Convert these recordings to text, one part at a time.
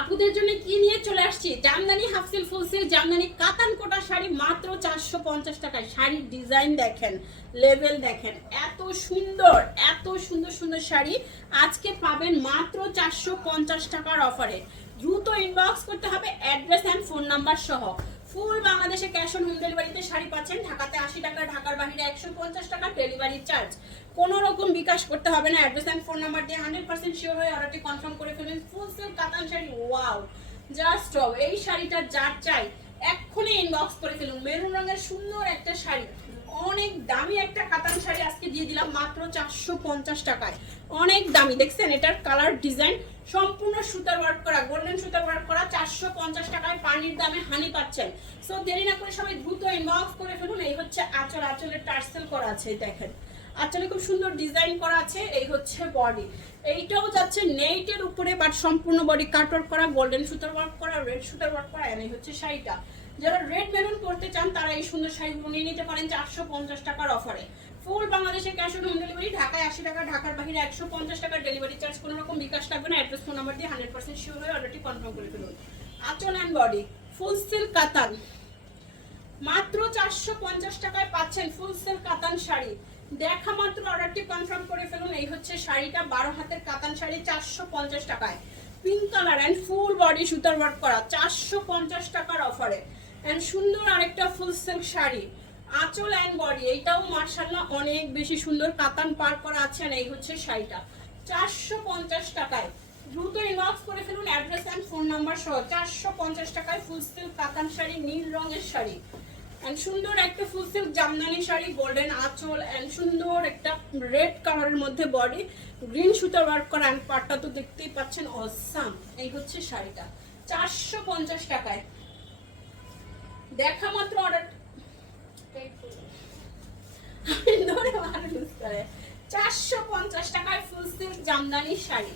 আপুদের জন্য কি নিয়ে চলে আসছি, জামদানি হাফ সিল্ক ফুল সিল্ক জামদানি কাতান কোটা শাড়ি মাত্র 450 টাকায়। শাড়ির ডিজাইন দেখেন, লেভেল দেখেন, এত সুন্দর এত সুন্দর সুন্দর শাড়ি আজকে পাবেন মাত্র 450 টাকার অফারে। দ্রুত ইনবক্স করতে হবে অ্যাড্রেস অ্যান্ড ফোন নাম্বার সহ। ফুল বাংলাদেশে ক্যাশ অন হোম ডেলিভারিতে শাড়ি পাচ্ছেন। ঢাকাতে 80 টাকা, ঢাকার বাইরে 150 টাকা ডেলিভারি চার্জ। কোনো রকম বিকাশ করতে হবে না। অ্যাড্রেস অ্যান্ড ফোন নাম্বার দিয়ে 100% শিওর হয়ে অর্ডারটি কনফার্ম করে ফেলবেন। ফুল সিল্ক কাতান শাড়ি, ওয়াও জাস্ট ওয়াও। এই শাড়িটা যার চাই এক্ষুনি ইনবক্স করে ফেলুন। মেরুন রঙের সুন্দর একটা শাড়ি, অনেক দামি একটা কাতান শাড়ি আজকে দিয়ে দিলাম মাত্র 450 টাকায়। অনেক দামি, দেখছেন এটার কালার ডিজাইন সম্পূর্ণ সুতার ওয়ার্ক করা, গোল্ডেন সুতার ওয়ার্ক করা। 450 টাকায় পানির দামে হানি পাচ্ছেন। সো দেরি না করে সবাই দ্রুত ইনবক্স করে ফেলুন। এই হচ্ছে আঁচল, আঁচলের টার্সেল করা আছে দেখেন, আঁচলে খুব সুন্দর ডিজাইন করা আছে। এই হচ্ছে বডি, এইটাও যাচ্ছে নেটের উপরে বাট সম্পূর্ণ বডি কাট ওয়ার্ক করা, গোল্ডেন সুতার ওয়ার্ক করা, রেড সুতার ওয়ার্ক করা। এই হচ্ছে শাড়িটা, যারা রেড মেরুন করতে চান তারা এই সুন্দর শাড়িগুলো নিয়ে নিতে পারেন 450 টাকার অফারে। ফুল বাংলাদেশে ক্যাশ অন হোম ডেলিভারি। ঢাকায় 80 টাকা, ঢাকার বাইরে 150 টাকা ডেলিভারি চার্জ। কোনো রকম বিকাশ লাগবে না। অ্যাড্রেস ফোন নাম্বার দিয়ে 100% শিওর হয়ে অর্ডারটি কনফার্ম করে ফেলুন। আঁচল অ্যান্ড বডি ফুল সিল্ক কাতান মাত্র 450 টাকায় পাচ্ছেন। ফুল সিল্ক কাতান শাড়ি দেখা মাত্র অর্ডারটি কনফার্ম করে ফেলুন। এই হচ্ছে শাড়িটা, 12 হাতের কাতান শাড়ি 450 টাকায়। Pink colour and full body সুতার ওয়ার্ক করা 450 টাকার অফারে। অ্যান্ড সুন্দর আরেকটা ফুল সিল্ক শাড়ি, আঁচল অ্যান্ড বডি, এইটাও মার্শাল্লাহ অনেক বেশি সুন্দর কাতান পার করা আছে। আর এই হচ্ছে শাড়িটা 450 টাকায়। দ্রুত ইনবক্স করে ফেলুন অ্যাড্রেস অ্যান্ড ফোন নাম্বার সহ। 450 টাকায় ফুল সিল্ক কাতান শাড়ি, নীল রঙের শাড়ি। এন্ড সুন্দর একটা ফুল সিল্ক জামদানি শাড়ি, গোল্ডেন আঁচল এন্ড সুন্দর একটা রেড কালারের মধ্যে বডি, গ্রিন সুতার ওয়ার্ক করা। এন্ড পাটটা তো দেখতেই পাচ্ছেন অসাম। এই হচ্ছে শাড়িটা 450 টাকায়। দেখা মাত্র অর্ডার 450 টাকায় ফুল সিল্ক জামদানি শাড়ি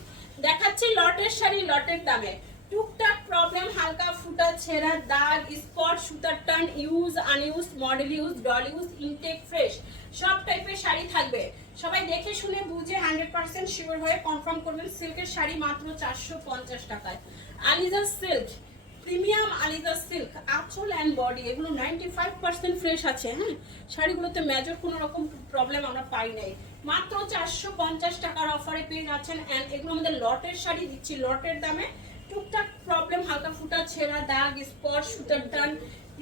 দেখাচ্ছি। লটের শাড়ি লটের দামে। টুকটাক প্রবলেম, হালকা ফুটা, ছেঁড়া, দাগ, স্পট, সুতার টান, use unused, model use, doll use, intact, fresh সব টাইপের শাড়ি থাকবে। সবাই দেখে শুনে বুঝে 100% শিওর হয়ে কনফার্ম করবেন। সিল্কের শাড়ি মাত্র 450 টাকায়। Aliza silk, premium Aliza silk, আঁচল অ্যান্ড বডি, এগুলো 95% ফ্রেশ আছে। হ্যাঁ, শাড়িগুলোতে মেজর কোনো রকম প্রবলেম আমরা পাই নাই। মাত্র 450 টাকার অফারে পেয়ে যাচ্ছেন। অ্যান্ড এগুলো আমাদের লটের শাড়ি দিচ্ছি, লটের দামে। টুকটাক প্রবলেম, হালকা ফুটা, ছেঁড়া, দাগ, স্পট, সুতার টান,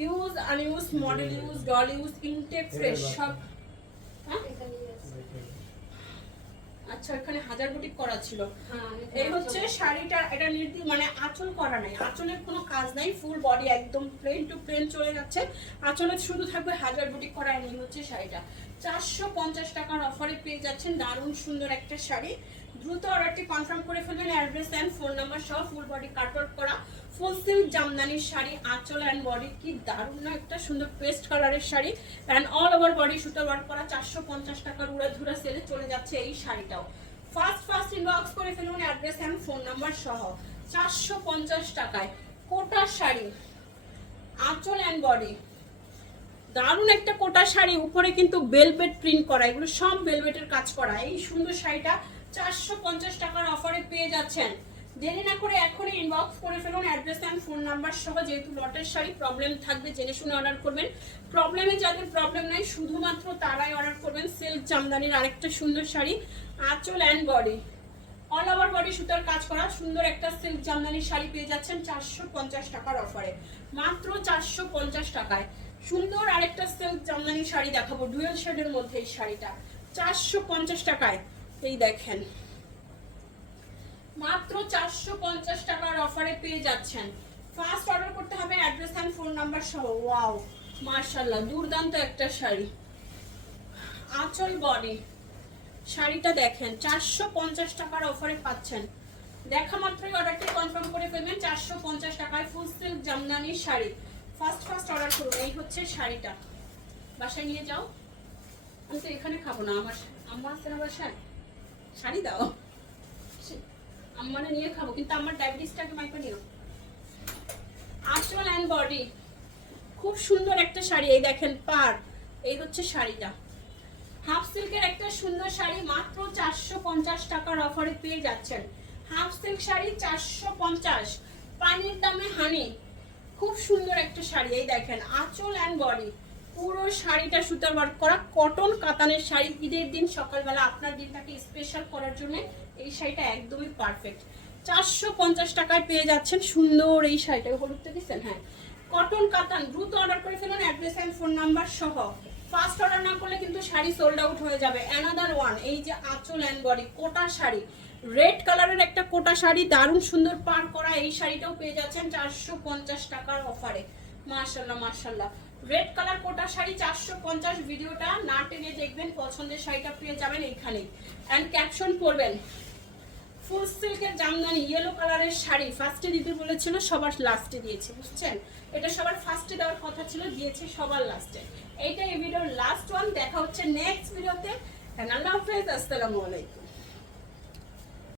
use unused, model use, doll use, intact, fresh সব। আচ্ছা, এখানে হাজার বুটিক করা ছিল। এই হচ্ছে শাড়িটা, এটা মানে আঁচল করা নাই, আঁচলের কোনো কাজ নাই, ফুল বডি একদম প্লেন টু প্লেন চলে যাচ্ছে। আঁচলে শুধু থাকবে হাজার বুটিক করা। এই হচ্ছে শাড়িটা 450 টাকার অফারে পেয়ে যাচ্ছেন। দারুণ সুন্দর একটা শাড়ি। দ্রুত অর্ডারটি কনফার্ম করে ফেলবেন অ্যাড্রেস এন্ড ফোন নাম্বার সহ। ফুল বডি কাটওয়ার্ক করা ফুল সিল্ক জামদানির শাড়ি, আঁচল অ্যান্ড বডি কি দারুণ না একটা সুন্দর পেস্ট কালারের sari. And all over body সুতার ওয়ার্ক করা। 450 টাকার উড়াধুরা সেলে চলে যাচ্ছে এই শাড়িটাও। ফার্স্ট ইনবক্স করে ফেলুন অ্যাড্রেস এন্ড ফোন নাম্বার সহ। 450 টাকায় কোটা শাড়ি, আঁচল অ্যান্ড বডি, দারুণ একটা কোটা শাড়ি। উপরে কিন্তু বেলভেট প্রিন্ট করা, এগুলো সব বেলভেটের কাজ করা। এই সুন্দর শাড়িটা 450 টাকার অফারে পেয়ে যাচ্ছেন। দেরি না করে এখনই ইনবক্স করে ফেলুন অ্যাড্রেস এন্ড ফোন নাম্বার সহ। যেহেতু লটের শাড়ি প্রবলেম থাকবে, জেনে শুনে অর্ডার করবেন। প্রবলেমে যাদের প্রবলেম নাই শুধুমাত্র তারাই অর্ডার করবেন। সিল্ক জামদানির আরেকটা সুন্দর শাড়ি, আঁচল and body, all over body সুতার কাজ করা সুন্দর একটা সিল্ক জামদানির শাড়ি পেয়ে যাচ্ছেন 450 টাকার অফারে। মাত্র 450 টাকায় সুন্দর আরেকটা সিল্ক জামদানি শাড়ি দেখাবো, ডুয়েল শেডের মধ্যে। এই শাড়িটা 450 টাকায়। এই দেখেন, মাত্র 450 টাকার অফারে পেয়ে যাচ্ছেন। ফার্স্ট অর্ডার করতে হবে অ্যাড্রেস এন্ড ফোন নাম্বার সহ। ওয়াও, মাশাআল্লাহ দুর্দান্ত একটা শাড়ি, আঁচল বডি। শাড়িটা দেখেন 450 টাকার অফারে পাচ্ছেন। দেখা মাত্রই অর্ডারটি কনফার্ম করে ফেলবেন। 450 টাকায় ফুল সিল্ক জামদানির শাড়ি। ফার্স্ট অর্ডার করুন। এই হচ্ছে শাড়িটা, বাসায় নিয়ে যাও। আমি তো এখানে খাবো না, আমার আম্মা আছে না বাসায়, শাড়ি দাও, আম্মানে নিয়ে খাবো, কিন্তু আমার ডায়াবেটিসটাকে মাইপে নিও। আঁচল অ্যান্ড বডি, খুব সুন্দর একটা শাড়ি। এই দেখেন পার, এই হচ্ছে শাড়িটা। হাফ সিল্কের একটা সুন্দর শাড়ি মাত্র 450 টাকার অফারে পেয়ে যাচ্ছেন। হাফ সিল্ক শাড়ি 450, পানির দামে হানি, খুব সুন্দর একটা শাড়ি। এই দেখেন আঁচল অ্যান্ড বডি, পুরো শাড়িটা সুতার ওয়ার্ক করা কটন কাতানের শাড়ি। ঈদের দিন সকালবেলা আপনার দিনটাকে স্পেশাল করার জন্য এই শাড়িটা একদমই পারফেক্ট। 450 টাকায় পেয়ে যাচ্ছেন সুন্দর এই শাড়িটা। হলুদটা দিচ্ছেন, হ্যাঁ কটন কাতান। দ্রুত অর্ডার করে ফেলুন অ্যাড্রেস অ্যান্ড ফোন নাম্বার সহ। ফার্স্ট অর্ডার না করলে কিন্তু শাড়ি সোল্ড আউট হয়ে যাবে। অ্যানাদার ওয়ান, এই যে আঁচল and body Kota sari, red কালারের একটা কোটা শাড়ি, দারুণ সুন্দর পার করা। এই শাড়িটাও পেয়ে যাচ্ছেন 450 টাকার অফারে। মাশাল্লাহ মাশাল্লাহ, রেড কালার কোটা শাড়ি 450। ভিডিওটা না টেনে দেখবেন, পছন্দের শাড়িটা পেয়ে যাবেন এইখানেই। অ্যান্ড ক্যাপশন করবেন ফুল সিল্কের জামদানি ইয়েলো কালারের শাড়ি। ফার্স্টে দিতে বলেছিল, সবার লাস্টে দিয়েছে, বুঝছেন? এটা সবার ফার্স্টে দেওয়ার কথা ছিল, দিয়েছে সবার লাস্টে। এইটা এই ভিডিওর লাস্ট ওয়ান। দেখা হচ্ছে নেক্সট ভিডিওতে। আল্লাহ হাফেজ, আসসালামু আলাইকুম।